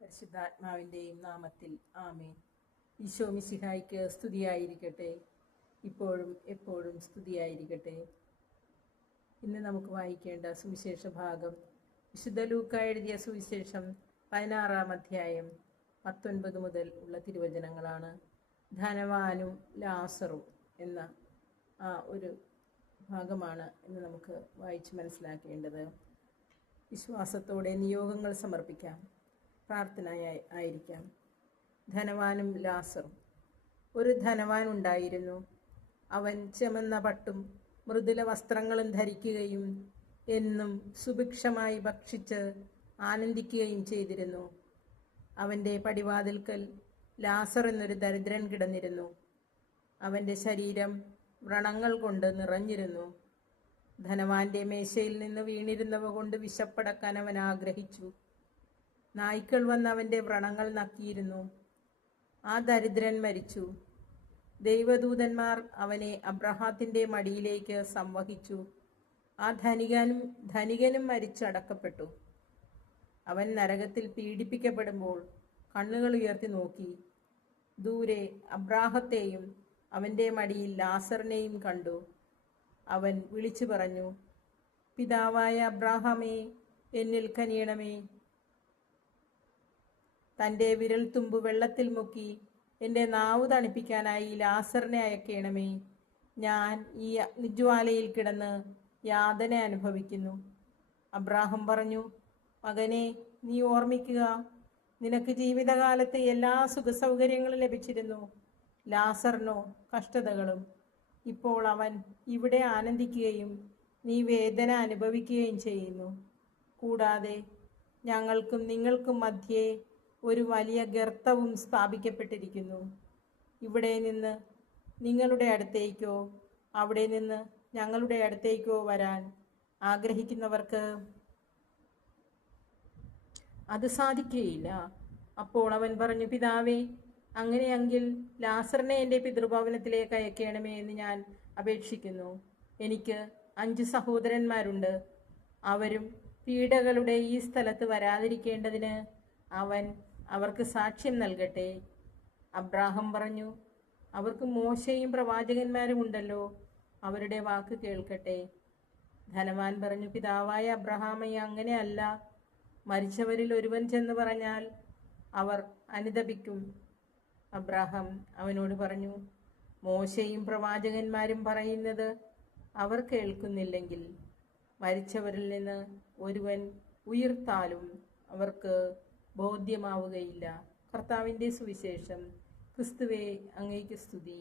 പരിശുദ്ധാത്മാവിൻ്റെയും നാമത്തിൽ ആമേൻ. ഈശോ മിശിഹായ്ക്ക് സ്തുതിയായിരിക്കട്ടെ, ഇപ്പോഴും എപ്പോഴും സ്തുതിയായിരിക്കട്ടെ. ഇന്ന് നമുക്ക് വായിക്കേണ്ട സുവിശേഷ ഭാഗം വിശുദ്ധ ലൂക്ക എഴുതിയ സുവിശേഷം 16-ാം അധ്യായം 19 മുതൽ ഉള്ള തിരുവചനങ്ങളാണ്. ധനവാനും ലാസറും എന്ന ഒരു ഭാഗമാണ് ഇന്ന് നമുക്ക് വായിച്ച് മനസ്സിലാക്കേണ്ടത്. വിശ്വാസത്തോടെ നിയോഗങ്ങൾ സമർപ്പിക്കാം, പ്രാർത്ഥന ആയിരിക്കാം. ധനവാനും ലാസറും. ഒരു ധനവാൻ ഉണ്ടായിരുന്നു. അവൻ ചെമന്ന പട്ടും മൃദുല വസ്ത്രങ്ങളും ധരിക്കുകയും എന്നും സുഭിക്ഷമായി ഭക്ഷിച്ച് ആനന്ദിക്കുകയും ചെയ്തിരുന്നു. അവൻ്റെ പടിവാതിൽക്കൽ ലാസർ എന്നൊരു ദരിദ്രൻ കിടന്നിരുന്നു. അവൻ്റെ ശരീരം വ്രണങ്ങൾ കൊണ്ട് നിറഞ്ഞിരുന്നു. ധനവാന്റെ മേശയിൽ നിന്ന് വീണിരുന്നവ കൊണ്ട് വിശപ്പടക്കാൻ അവൻ ആഗ്രഹിച്ചു. നായ്ക്കൾ വന്ന് അവൻ്റെ വ്രണങ്ങൾ നക്കിയിരുന്നു. ആ ദരിദ്രൻ മരിച്ചു. ദൈവദൂതന്മാർ അവനെ അബ്രഹാത്തിന്റെ മടിയിലേക്ക് സംവഹിച്ചു. ആ ധനികനും മരിച്ചടക്കപ്പെട്ടു. അവൻ നരകത്തിൽ പീഡിപ്പിക്കപ്പെടുമ്പോൾ കണ്ണുകൾ ഉയർത്തി നോക്കി. ദൂരെ അബ്രാഹത്തെയും അവൻ്റെ മടിയിൽ ലാസറിനെയും കണ്ടു. അവൻ വിളിച്ചു പറഞ്ഞു, പിതാവായ അബ്രാഹാമേ, എന്നിൽ കനിയണമേ. തൻ്റെ വിരൽത്തുമ്പ് വെള്ളത്തിൽ മുക്കി എൻ്റെ നാവ് തണുപ്പിക്കാനായി ലാസറിനെ അയക്കണമേ. ഞാൻ ഈ അഗ്നിജ്വാലയിൽ കിടന്ന് യാതന അനുഭവിക്കുന്നു. അബ്രാഹം പറഞ്ഞു, മകനെ, നീ ഓർമ്മിക്കുക, നിനക്ക് ജീവിതകാലത്ത് എല്ലാ സുഖസൗകര്യങ്ങളും ലഭിച്ചിരുന്നു. ലാസറിനോ കഷ്ടതകളും. ഇപ്പോൾ അവൻ ഇവിടെ ആനന്ദിക്കുകയും നീ വേദന അനുഭവിക്കുകയും ചെയ്യുന്നു. കൂടാതെ ഞങ്ങൾക്കും നിങ്ങൾക്കും മധ്യേ ഒരു വലിയ ഗർത്തവും സ്ഥാപിക്കപ്പെട്ടിരിക്കുന്നു. ഇവിടെ നിന്ന് നിങ്ങളുടെ അടുത്തേക്കോ അവിടെ നിന്ന് ഞങ്ങളുടെ അടുത്തേക്കോ വരാൻ ആഗ്രഹിക്കുന്നവർക്ക് അത് സാധിക്കുകയില്ല. അപ്പോൾ അവൻ പറഞ്ഞു, പിതാവേ, അങ്ങനെയെങ്കിൽ ലാസറിനെ എൻ്റെ പിതൃഭവനത്തിലേക്ക് അയക്കണമേ എന്ന് ഞാൻ അപേക്ഷിക്കുന്നു. എനിക്ക് 5 സഹോദരന്മാരുണ്ട്. അവരും പീഡകളുടെ ഈ സ്ഥലത്ത് വരാതിരിക്കേണ്ടതിന് അവൻ അവർക്ക് സാക്ഷ്യം നൽകട്ടെ. അബ്രാഹം പറഞ്ഞു, അവർക്ക് മോശയും പ്രവാചകന്മാരും ഉണ്ടല്ലോ, അവരുടെ വാക്ക് കേൾക്കട്ടെ. ധനവാൻ പറഞ്ഞു, പിതാവായ അബ്രഹാമേ, അങ്ങനെയല്ല. മരിച്ചവരിൽ ഒരുവൻ ചെന്ന് പറഞ്ഞാൽ അവർ അനുതപിക്കും. അബ്രാഹാം അവനോട് പറഞ്ഞു, മോശയും പ്രവാചകന്മാരും പറയുന്നത് അവർ കേൾക്കുന്നില്ലെങ്കിൽ മരിച്ചവരിൽ നിന്ന് ഒരുവൻ ഉയിർത്താലും അവർക്ക് ബോധ്യമാവുകയില്ല. കർത്താവിൻ്റെ സുവിശേഷം. ക്രിസ്തുവേ, അങ്ങേക്ക് സ്തുതി.